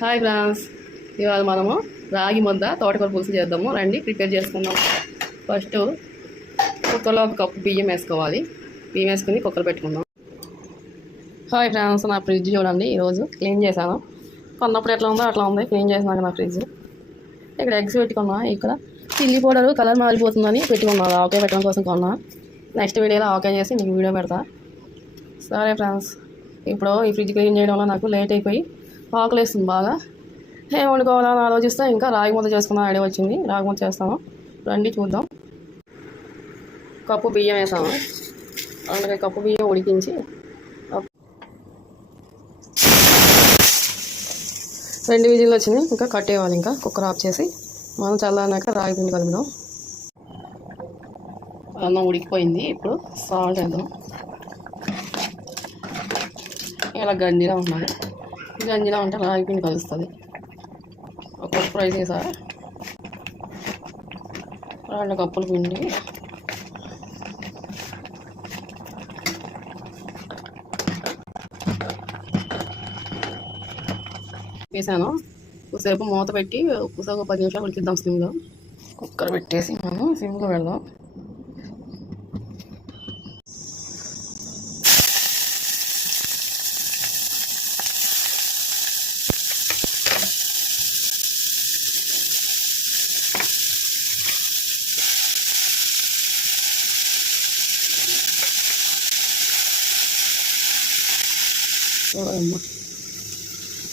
Hi friends, ఇవాళ మనము రాగి ముద్ద తోటకూర పులుసు చేద్దాము. రండి ప్రిపేర్ చేసుకుందాం. ఫస్ట్ కుక్కర్లో ఒక కప్పు బియ్యం వేసుకోవాలి. బియ్యం వేసుకుని కుక్కర్ పెట్టుకుందాం. హాయ్ ఫ్రెండ్స్, నా ఫ్రిడ్జ్ చూడండి. ఈరోజు క్లీన్ చేశాను. కొన్నప్పుడు ఎట్లా ఉందో అట్లా ఉంది. క్లీన్ చేసినాక నా ఫ్రిడ్జ్. ఇక్కడ ఎగ్స్ పెట్టుకున్నా. ఇక్కడ చిల్లీ పౌడర్ కలర్ మారిపోతుందని పెట్టుకున్నాను. ఆవకాయ పెట్టడం కోసం కొన్నా. నెక్స్ట్ వీడియోలో ఆవకాయ చేసి నీకు వీడియో పెడతా. సరే ఫ్రెండ్స్, ఇప్పుడు ఈ ఫ్రిడ్జ్ క్లీన్ చేయడంలో నాకు లేట్ అయిపోయి ఆకలి వేస్తుంది బాగా. ఏం వండుకోవాలని ఆలోచిస్తే ఇంకా రాగి ముద్ద చేసుకున్న ఐడియా వచ్చింది. రాగి ముద్ద చేస్తాము. రండి చూద్దాం. కప్పు బియ్యం వేసాము. అందుకే కప్పు బియ్యం ఉడికించి 2 విజిల్లు వచ్చింది. ఇంకా కట్టేయాలి. ఇంకా కుక్కర్ ఆఫ్ చేసి మనం చల్లారినాక రాగి పిండి కలుపుదాం. అన్నం ఉడికిపోయింది. ఇప్పుడు సాల్ట్ వేద్దాం. ఇలా గంజిలా ఉన్నది. గంజిలా ఉంటే రాగి పిండి కలుస్తుంది. ఒక కప్పు రైస్ వేసా, 2 కప్పుల పిండి, వేసాను. కొద్దిసేపు మూత పెట్టి ఒక 10 నిమిషాలు ఉడికిద్దాం సిమ్లో. కుక్కర్ పెట్టేసి మనం సిమ్లో పెడదాం.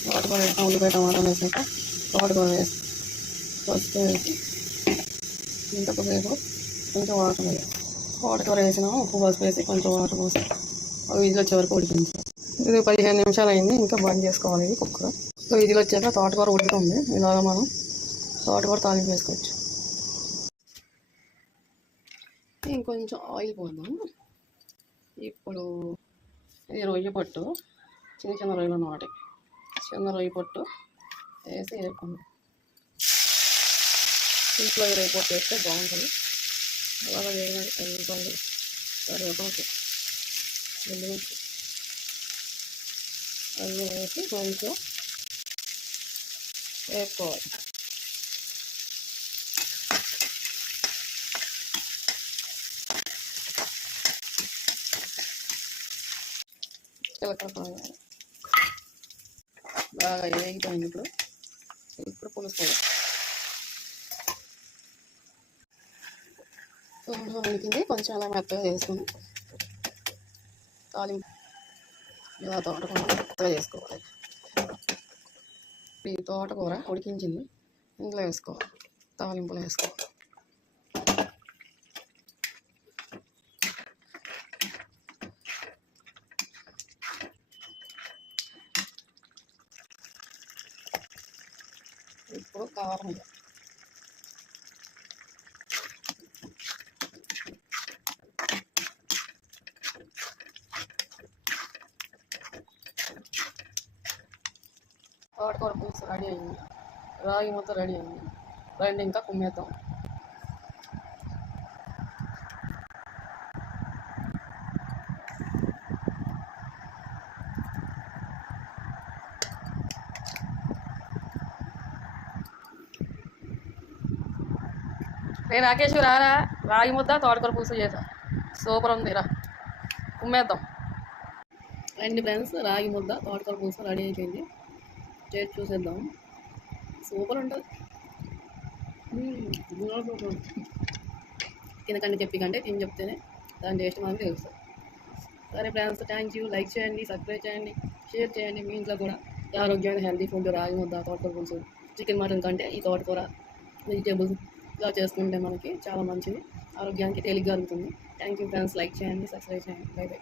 తోటకూర వేసాం. ఉల్లిపాయ టమాటా వేసాక తోటకూర వేసి పసుపు వేసి ఇంకా కొద్దిసేపు కొంచెం వాటర్ వేయాలి. తోటకూర వేసినాము. ఉప్పు పసుపు వేసి కొంచెం వాటర్ పోసి విజిల్ వచ్చే వరకు ఉడికించాలి. ఇది 15 నిమిషాలు అయింది. ఇంకా బంద్ చేసుకోవాలి ఇది కుక్కర్. విజిల్ వచ్చాక తోటకూర ఉడుకుతుంది. ఇలాగ మనం తోటకూర తాలింపు వేసుకోవచ్చు. ఇంకొంచెం ఆయిల్ పోద్దాం. ఇప్పుడు ఇది రొయ్య పొట్టు, చిన్న చిన్న రొయ్యలు అన్నమాట. చిన్న రొయ్య పొట్టు వేసి వేసుకుందాం. ఇంట్లో రొయ్య పొట్టు వేస్తే బాగుంటుంది. అలాగా వేయాలి. ఉల్లిపాయలు, కరివేపాకు, ఎండుమిర్చి అన్నీ వేసి కొంచెం వేసుకోవాలి. చిలకడ బాగా వేగిపోయింది. ఇప్పుడు పులుసు కొంచెం ఉడికింది. కొంచెం అలా మెత్తగా చేసుకుని తాలింపు ఇలా తోటకూర మెత్తగా చేసుకోవాలి. ఈ తోటకూర ఉడికించింది. ఇందులో వేసుకోవాలి. తాలింపులో వేసుకోవాలి. ఇప్పుడు కారం, తోటకూర పులుసు రెడీ అయింది. రాగి ముద్ద రెడీ అయింది. రండి ఇంకా కుమ్మేద్దాం. రే రాకేష్, రారా. రాగి ముద్ద తోటకూర పులుసు చేసా. సూపర్ ఉంది. రా కుమ్మేద్దాం. రండి ఫ్రెండ్స్, రాగి ముద్ద తోటకూర పులుసు రెడీ అయిపోయింది. చేసి చూసేద్దాం. సూపర్ ఉంటుంది. తినకండి చెప్పి కంటే తిని చెప్తేనే దాని టేస్ట్ మనకు తెలుస్తుంది. సరే ఫ్రెండ్స్, థ్యాంక్ యూ. లైక్ చేయండి, సబ్స్క్రైబ్ చేయండి, షేర్ చేయండి. మీ ఇంట్లో కూడా ఆరోగ్యమైన హెల్తీ ఫుడ్ రాగి ముద్ద తోటకూర పులుసు. చికెన్ మటన్ కంటే ఈ తోటకూర వెజిటేబుల్స్ ఇలా చేసుకుంటే మనకి చాలా మంచిది. ఆరోగ్యానికి తేలిగ్గా జరుగుతుంది. Thank you friends. లైక్ చేయండి, సబ్స్క్రైబ్ చేయండి. By by.